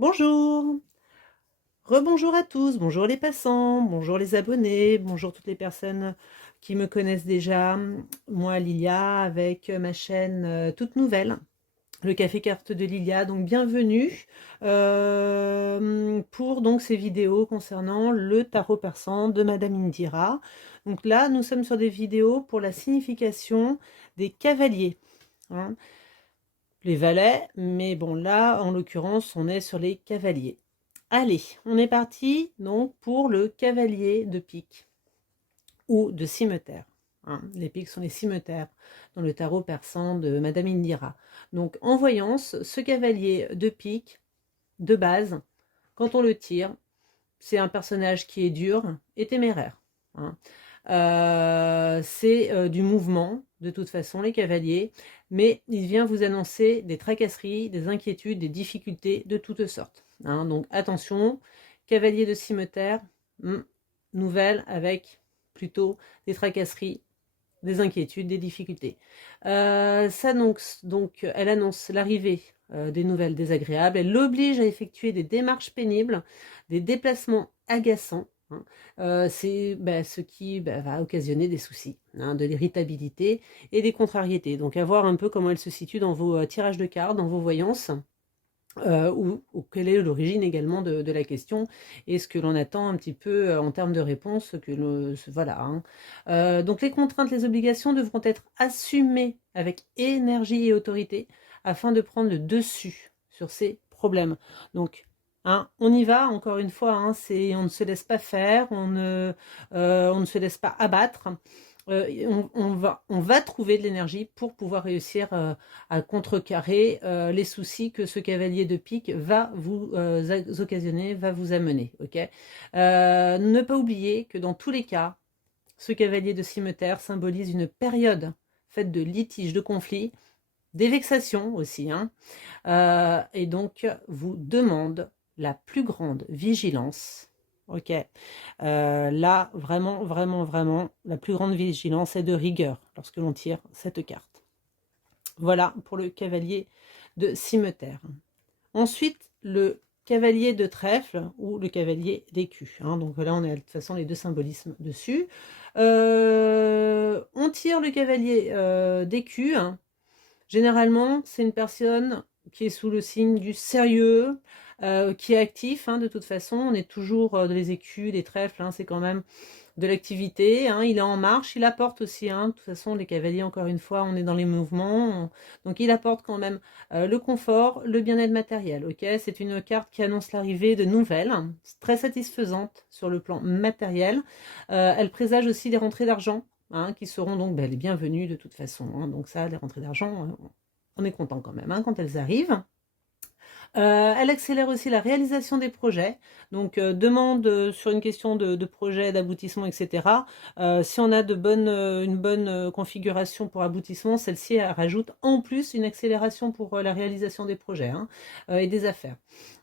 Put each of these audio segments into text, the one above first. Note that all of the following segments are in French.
Bonjour, rebonjour à tous, bonjour les passants, bonjour les abonnés, bonjour toutes les personnes qui me connaissent déjà. Moi Lilia avec ma chaîne toute nouvelle, le Café Carte de Lilia, donc bienvenue pour donc ces vidéos concernant le tarot persan de Madame Indira. Donc là nous sommes sur des vidéos pour la signification des cavaliers, hein, les valets, mais bon là en l'occurrence on est sur les cavaliers. Allez, on est parti donc pour le cavalier de pique ou de cimeterre, hein. Les piques sont les cimeterres dans le tarot persan de Madame Indira. Donc en voyance, ce cavalier de pique, de base, quand on le tire, c'est un personnage qui est dur et téméraire, hein. C'est du mouvement, de toute façon, les cavaliers, mais il vient vous annoncer des tracasseries, des inquiétudes, des difficultés de toutes sortes, hein. Donc attention, cavalier de cimeterre, nouvelle avec plutôt des tracasseries, des inquiétudes, des difficultés. Ça donc, elle annonce l'arrivée des nouvelles désagréables, elle l'oblige à effectuer des démarches pénibles, des déplacements agaçants, hein. C'est ce qui va occasionner des soucis, hein, de l'irritabilité et des contrariétés. Donc à voir un peu comment elle se situe dans vos tirages de cartes, dans vos voyances. Ou quelle est l'origine également de la question et ce que l'on attend un petit peu en termes de réponse voilà, hein. Donc les contraintes, les obligations devront être assumées avec énergie et autorité afin de prendre le dessus sur ces problèmes. Donc hein, on y va encore une fois, hein, on ne se laisse pas faire, on ne se laisse pas abattre. On va trouver de l'énergie pour pouvoir réussir à contrecarrer les soucis que ce cavalier de pique va vous occasionner, va vous amener. Okay, ne pas oublier que dans tous les cas, ce cavalier de cimeterre symbolise une période faite de litiges, de conflits, des vexations aussi, hein, et donc vous demande la plus grande vigilance. Ok, là vraiment, vraiment, vraiment, la plus grande vigilance est de rigueur lorsque l'on tire cette carte. Voilà pour le cavalier de cimeterre. Ensuite, le cavalier de trèfle ou le cavalier d'écu, hein. Donc là, on a de toute façon les deux symbolismes dessus. On tire le cavalier d'écu, hein. Généralement, c'est une personne qui est sous le signe du sérieux, qui est actif, hein, de toute façon. On est toujours dans les écus, des trèfles, hein, c'est quand même de l'activité, hein. Il est en marche, il apporte aussi, hein, de toute façon, les cavaliers, encore une fois, on est dans les mouvements. Donc il apporte quand même le confort, le bien-être matériel. Okay, c'est une carte qui annonce l'arrivée de nouvelles, très satisfaisante sur le plan matériel. Elle présage aussi des rentrées d'argent, hein, qui seront donc les bienvenues de toute façon, hein. Donc ça, les rentrées d'argent, on est content quand même, hein, quand elles arrivent. Elle accélère aussi la réalisation des projets, donc demande sur une question de projet, d'aboutissement, etc. Si on a une bonne configuration pour aboutissement, celle-ci rajoute en plus une accélération pour la réalisation des projets, hein, et des affaires.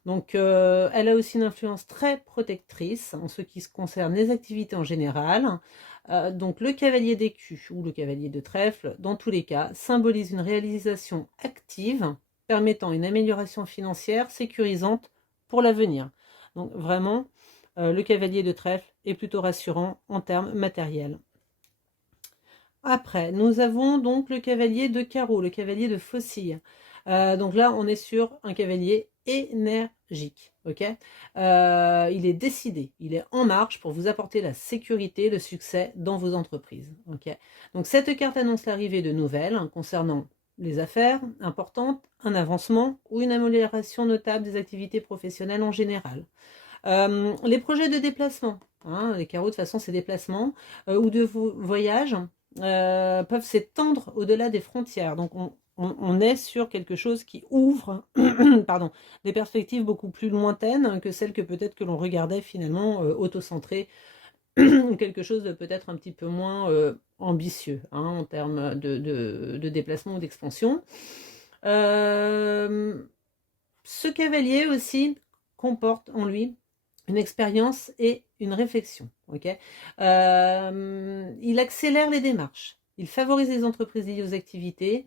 Donc elle a aussi une influence très protectrice en ce qui se concerne les activités en général. Donc le cavalier d'écu ou le cavalier de trèfle, dans tous les cas, symbolise une réalisation active permettant une amélioration financière sécurisante pour l'avenir. Donc vraiment, le cavalier de trèfle est plutôt rassurant en termes matériels. Après, nous avons donc le cavalier de carreau, le cavalier de faucille. Donc là, on est sur un cavalier énergique. Okay, il est décidé, il est en marche pour vous apporter la sécurité, le succès dans vos entreprises. Okay, donc cette carte annonce l'arrivée de nouvelles concernant les affaires importantes, un avancement ou une amélioration notable des activités professionnelles en général. Les projets de déplacement, hein, les carreaux de toute façon c'est déplacements, ou de voyage, peuvent s'étendre au-delà des frontières. Donc on est sur quelque chose qui ouvre pardon, des perspectives beaucoup plus lointaines que celles que peut-être que l'on regardait finalement auto-centrées, ou quelque chose de peut-être un petit peu moins ambitieux, hein, en termes de déplacement ou d'expansion. Ce cavalier aussi comporte en lui une expérience et une réflexion. Okay, il accélère les démarches. il favorise les entreprises liées aux activités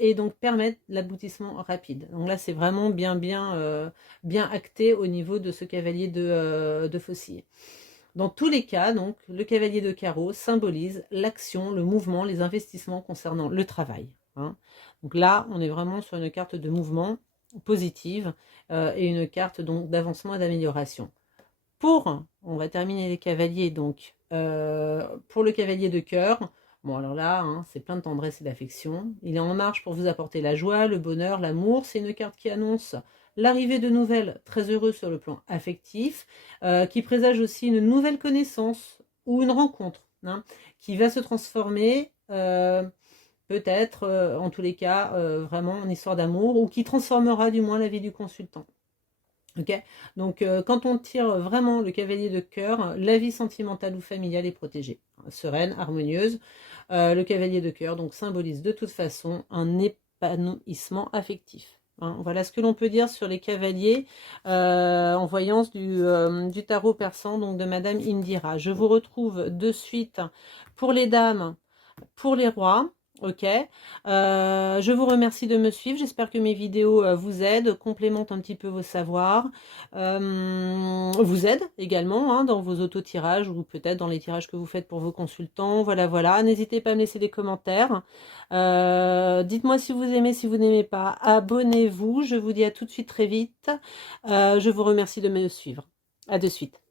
et donc permettent l'aboutissement rapide. Donc là, c'est vraiment bien acté au niveau de ce cavalier de Faucille. Dans tous les cas, donc, le cavalier de carreau symbolise l'action, le mouvement, les investissements concernant le travail. Hein. Donc là, on est vraiment sur une carte de mouvement positive et une carte donc d'avancement et d'amélioration. On va terminer les cavaliers, donc pour le cavalier de cœur, bon alors là, hein, c'est plein de tendresse et d'affection. Il est en marche pour vous apporter la joie, le bonheur, l'amour. C'est une carte qui annonce l'arrivée de nouvelles très heureuses sur le plan affectif, qui présage aussi une nouvelle connaissance ou une rencontre hein, qui va se transformer peut-être, en tous les cas, vraiment en histoire d'amour ou qui transformera du moins la vie du consultant. Ok, donc quand on tire vraiment le cavalier de cœur, la vie sentimentale ou familiale est protégée, sereine, harmonieuse. Le cavalier de cœur donc symbolise de toute façon un épanouissement affectif. Hein. Voilà ce que l'on peut dire sur les cavaliers en voyance du tarot persan donc de Madame Indira. Je vous retrouve de suite pour les dames, pour les rois. Ok, je vous remercie de me suivre. J'espère que mes vidéos vous aident, complémentent un petit peu vos savoirs, vous aident également hein, dans vos auto-tirages ou peut-être dans les tirages que vous faites pour vos consultants. Voilà, voilà. N'hésitez pas à me laisser des commentaires. Dites-moi si vous aimez, si vous n'aimez pas. Abonnez-vous. Je vous dis à tout de suite très vite. Je vous remercie de me suivre. À de suite.